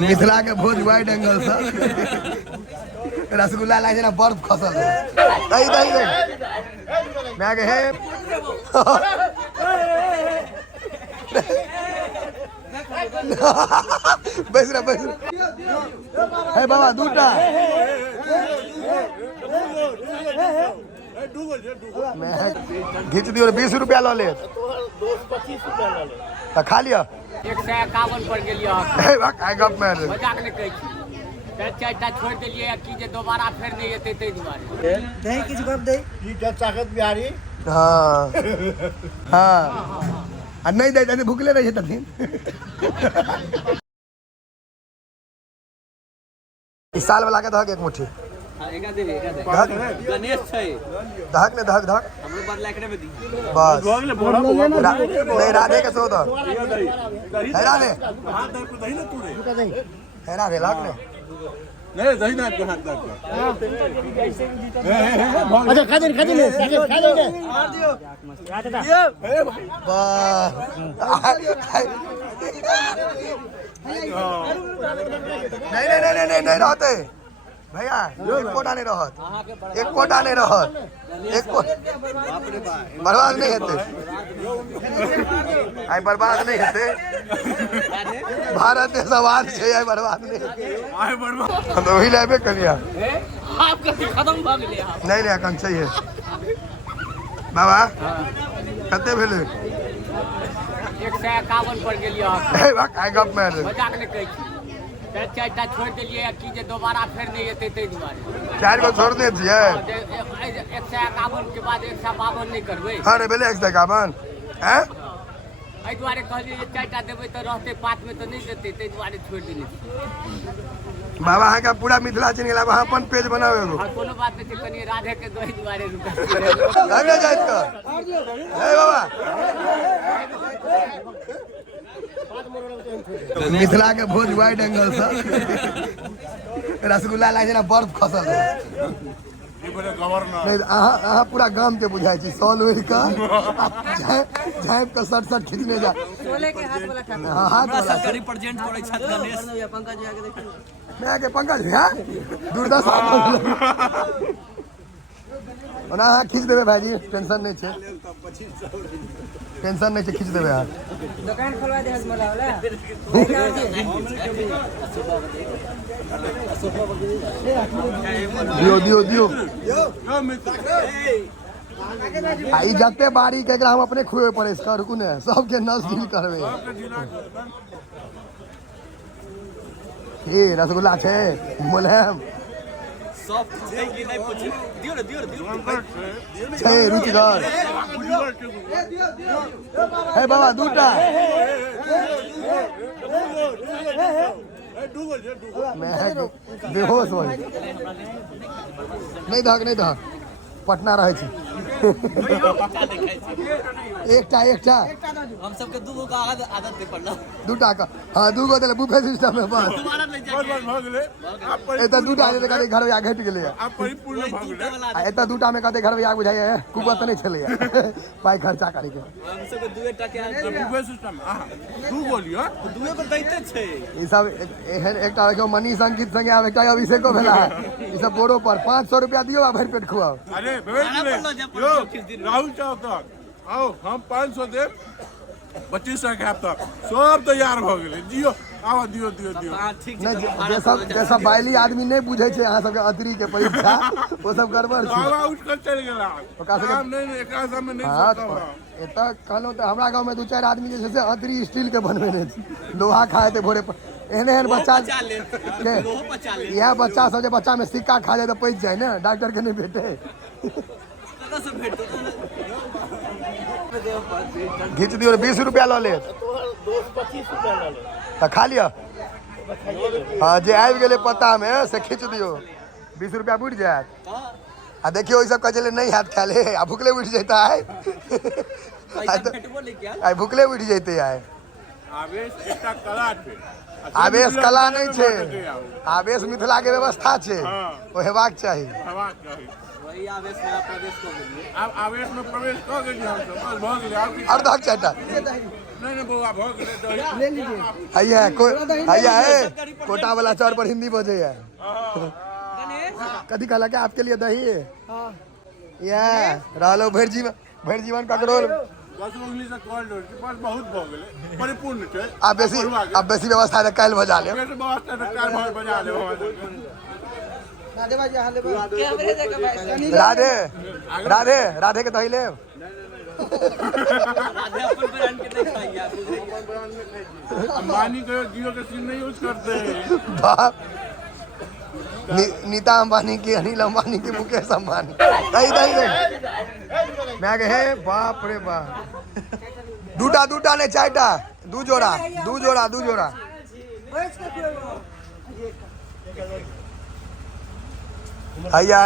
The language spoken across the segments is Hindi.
मिथिला के भोज वाइड एंगल से रसगुल्ला लागे ना बर्फ खसल है दही दही दही मैं आगे है बैस रहा है बाबा दूटा घीच दियो 20 रुपया लो ले 25 रुपया लो ले तो खा लिया 151 पर गेलियो गप में मजाक नहीं कहै छी चारिटा छोड़ देलिए कि जे दोबारा फेर नहीं एतै तै दुआरे दही किछ गप दे ई चाकत बिहारी हाँ हाँ आ नहीं दे तनी भूखले रहे तथिन इस साल वाला के धक एक मुट्ठी एका दे गणेश छै धक ने धक धक हमरो बदला एकरे में दी बस नहीं राधे के सो दो है राधे हाथ दर पे दही ना तूड़े है राधे लाग ने नहीं दही ना के हाथ दर पे अच्छा खा दे मार दियो वाह नहीं रहते भैया एक कोटा नहीं रहत एक कोटा नहीं रहत एक बर्बाद नहीं हेते आई बर्बाद नहीं हेते भारत देश आवाज छै आई बर्बाद नहीं आए बर्बाद हम तो वही लेबे करिया आपका खत्म भ गेलै नहीं नहीं अखन चाहिए बाबा कते भेले 151 पर गेलियो आई गप में मजाक नहीं कहै छी चारिटा छोड़ देलिए कि जे दोबारा फेर नहीं एतै तै दुआरे 4 गो छोड़ दे छियै 151 के बाद 152 नहीं करबै अरे भेले 151 हैं एहि दुआरे कहलिए जे चारिटा देबै तऽ रहतै पात में तऽ नहीं देतै तै दुआरे छोड़ देने छी बाबा अहाँ का पूरा मिथिला चिन्ह गेला वहाँ अपन पेज बनावे एगो और कोनो बात नहीं छै कनी राधे के दही दुआरे रुका लगे जाइत का हे बाबा मिथिला के भोज वाइड एंगल से रसगुल्ला लागे ना बर्फ खसल है नहीं अहाँ पूरा गाम के बुझाई छी सॉल ओढ़ के झाँप के सट खींचने जा सोले के हाथ वाला खा हां हाथ वाला रिप्रेजेंट करै छथि गणेश पंकज जी आके देखियो मैं आके पंकज भैया दूरदर्शन ओना हाँ खींच देवे भाईजी टेंशन नहीं छे टेंशन नहीं छे खींच देवे हाँ दुकान खोलवा दे हजमला वाला दियो आई जते बारी के हम अपने खुए पड़े कर कुने सबके नस डील करबे ए रसगुल्ला छे मोलहम सॉफ्ट छै कि नहीं पूछी दियो छे रुचिगर हे बाबा दूटा मैं बेहोश हो नहीं धक पटना रहे छी एकटा हम सबके दूगो का आदत दे पड़ला दूटा का हां दूगो देले बुफे सिस्टम में बस दोबारा नहीं जाके भ गेले एता दूटा आले कते घर में घट गेले आप परिपूर्ण भ गेले एता दूटा में कते घर में आग बुझाई है कुबत नहीं चले पाई खर्चा करे के हम सबके दुए टके बुफे सिस्टम तू बोलियो दुए पर दैते छै ई सब एकटा देखो मनी संगीत संगे आब एकटा अभिषेको भेला है ई सब बोरो पर 500 रुपया दियो आ भर पेट खुआओ अरे राहुल चौक आओ हम 500 देव 25 के हफ्ता सब तैयार भ गेले दियो आवा दियो ठीक नहीं जे सब बाइली आदमी नहीं बुझे छे अहाँ सबके अतरी के परीक्षा वो सब गड़बड़ छै आवा उठ कर चल गेला ओकरा सबके काम नहीं एकरा सब में नहीं हाँ सोचो एता कहलो त हमरा गांव में 2-4 आदमी जे से अतरी स्टील के बनवेने छी लोहा खाए ते भोरे पर एहन बच्चा यह बच्चा सब जे बच्चा में सिक्का खा जाए तो पैस जाए ना डॉक्टर के नहीं भेटे घीच दियो 20 रुपया लो ले 25 रुपया लो ले तो खा लिया हाँ जे आबि गेले पता में से खींच दियो 20 रुपया बुझ जाए आ देखियो ई सब कजले नहीं हाथ खा ले आ भूखले उठ जाता है आई भूखले उठ जाते है आवेश एकटा कला छै आवेश कला नहीं छे आवेश मिथिला के व्यवस्था छे ओ हेबाक चाहिए आप आवेश में प्रवेश कर गए हम सब बस भाग ले आप अर्धक चाटा नहीं बउआ भाग ले दही ले लीजिए आइया आइया है कोटा वाला चौर पर हिंदी बोझे है कदी कहला के आपके लिए दही है या रहलो भर जीवन ककरोल बस उंगली से कॉल डोर के पास बहुत भाग ले परिपूर्ण छे आप बेसी व्यवस्था है कल बजा ले वैसे व्यवस्था तो कार भाग बजा ले राधे भाई हाले कैमरे जगह भाई राधे राधे राधे के दही ले अंबानी का जियो का सिम नहीं यूज करते बाप नीता अंबानी की अनिल अंबानी की मुकेश अंबानी दही दही दही मैं कहे बाप रे बाप दूटा ने चारटा दू जोड़ा आइया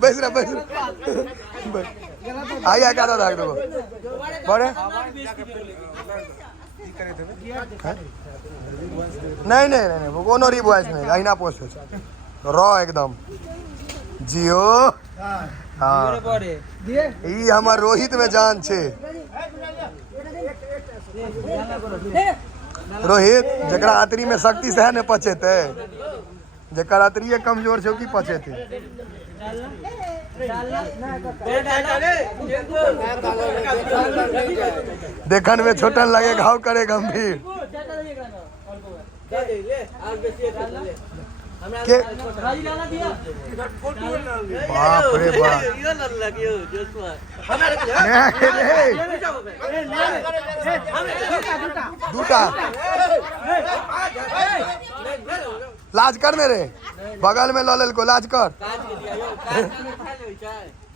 बैस रहा आइया क्या था दो बड़े नहीं वो कोनो री वॉइस नहीं अहिना पोस्ट हो रॉ एकदम जियो हाँ ई हमार रोहित में जान छे रोहित जकरा आतरी में शक्ति से न पचेते जकर आतरी कमजोर छे की पचेते देखन में छोटन लगे घाव करे गंभीर के बाप रे बाप दूटा लाज कर मेरे बगल में लॉल को लाज कर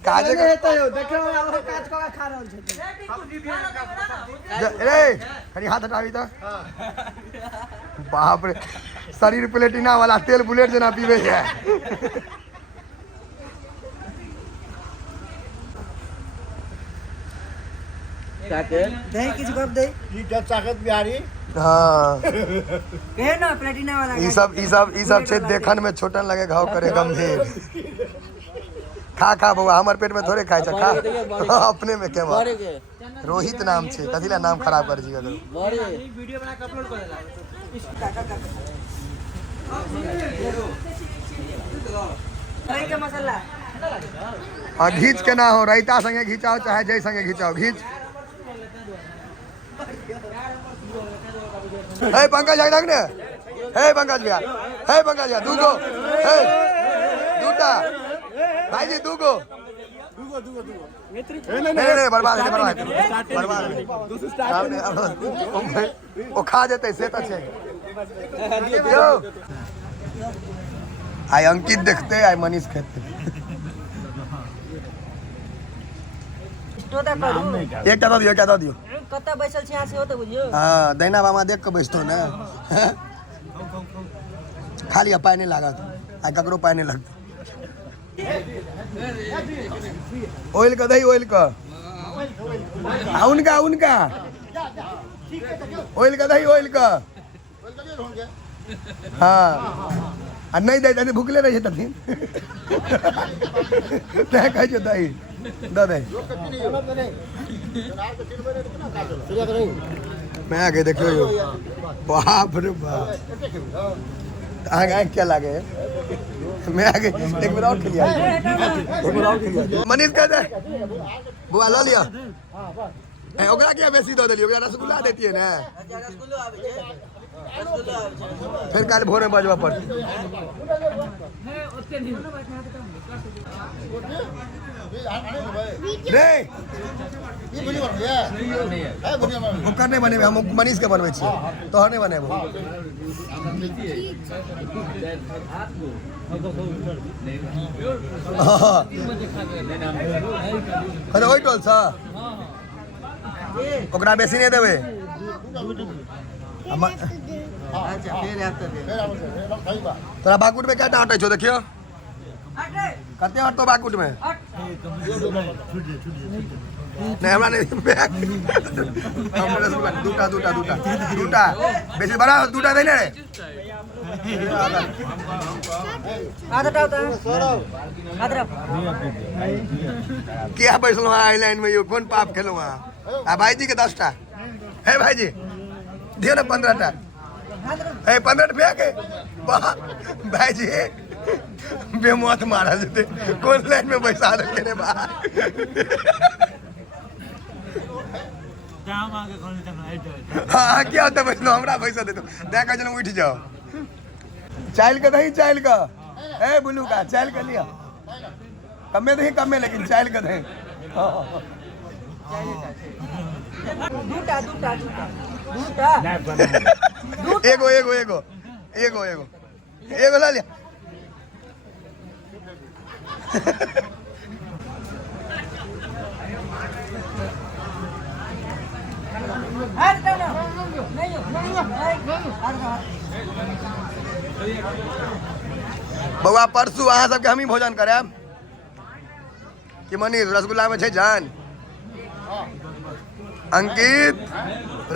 काजे देखे काज को खा रहल छै रे खनी हाथ हटावी तो बाप रे शरीर प्लेटिना वाला तेल बुलेट जना पीवे है दही किसी को दे ये जब ताकत बिहारी हाँ कहे ना प्लेटिना वाला ई सब छे देखन में छोटन लगे घाव करे गंभीर खा बउआ हमर पेट में थोड़े खाए खा अपने में के रोहित नाम छे कथिला नाम खराब कर जी अगर वीडियो बना के अपलोड कर देला दही के मसाला हाँ घीच के ना हो रायता संगे घिचाओ चाहे जय संगे घिचाओ घीच हे पंकज आइडक ने हे पंकज भैया दूगो हे दूटा भाई जी दूगो नहीं बर्बाद वो खा देते से तो छे आई अंकित देखते आई मनीष खेते एक तो दियो कत्ता बैसल छी से होते बुझियो हां दैना बामा देख के बैसतो ना खाली पाए नहीं लागत आ ककरो पाए नहीं लगत ऑयल का दही ऑयल का उनका ऑयल का दही ऑयल का हाँ नहीं दे भूखले रहे तथिन कहे दही दे मैं आगे देखियो यो बाप रे बाप आगे क्या लागे मैं आगे एक बार और खेलिया मनीष कह दे बुआ लो लिया ओकरा क्या बेसी दो देलियो ओकरा रसगुल्ला देती है ना फिर काल भोरे बजवा पर नहीं ये वीडियो बन गया है वीडियो में ओकर नहीं बने हम मनीष के बनबै छी तोहर नहीं बनेबो अरे ओइ टोल सा ओकरा बेसी नहीं देबे अच्छा फिर आता दे तोरा बाकुट में क्या आटा छो देखियो कते आटा बाकुट में नहीं हमरा नहीं हमरा रसगुल्ला दूटा बेसी बड़ा दूटा देने रे आधा क्या बैठलो आइलैंड में यो कौन पाप खेलो आ भाई जी के 10टा है भाई जी दियो ना 15टा है 15 रुपया के भाई जी बेमौत मारा जते कौन लाइन में बैसा रखे रे बा हाँ क्या होता बैठलो हमरा पैसा दे दो देखा चलो उठ जाओ चाइल का दही चाइल का ए बुलू का चाइल का लिया कमे दही कमे लेकिन चाइल का दही एगो ला लिया बउआ परसू अहाँ सबके हम ही भोजन करायब कि मनीष रसगुल्ला में छै जान अंकित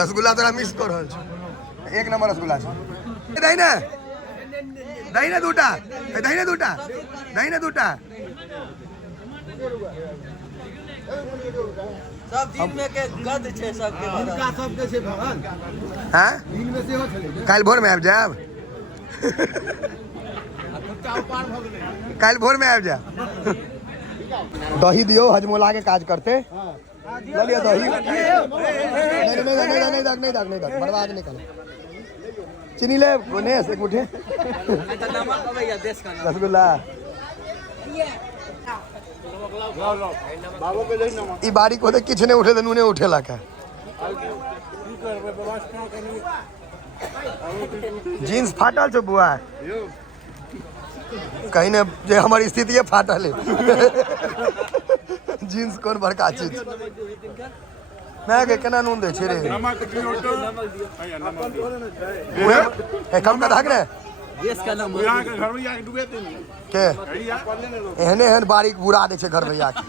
रसगुल्ला तोरा मिस कर रहल छै 1 नंबर रसगुल्ला छै दही ना दूटा सब दिन में के गद छे सबके उनका सबके छै भगवान हाँ दिन में सेहो छलै काल्हि भोर में आबि जायब काल्हि भोर में आबि जायब दही दियो हजमोला के काज करते ले लियो दही नहीं दक बर्बाद नहीं कर चीनी ले गणेश एक मुट्ठी रसगुल्ला ई बारी को किछ नहीं उठे तो नूने उठेला का जीन्स फाटल छो बुआ कहीं ने जे हमारी स्थिति है फाटल है जीन्स कौन बड़का चीज मैं के केना नून दे छे रे नमक दियो तो ए कम का धाक रे देश का नाम यहाँ के घर में जाके डूबे थे नहीं के एहने एहन बारीक बुरा दे छे घर में जाके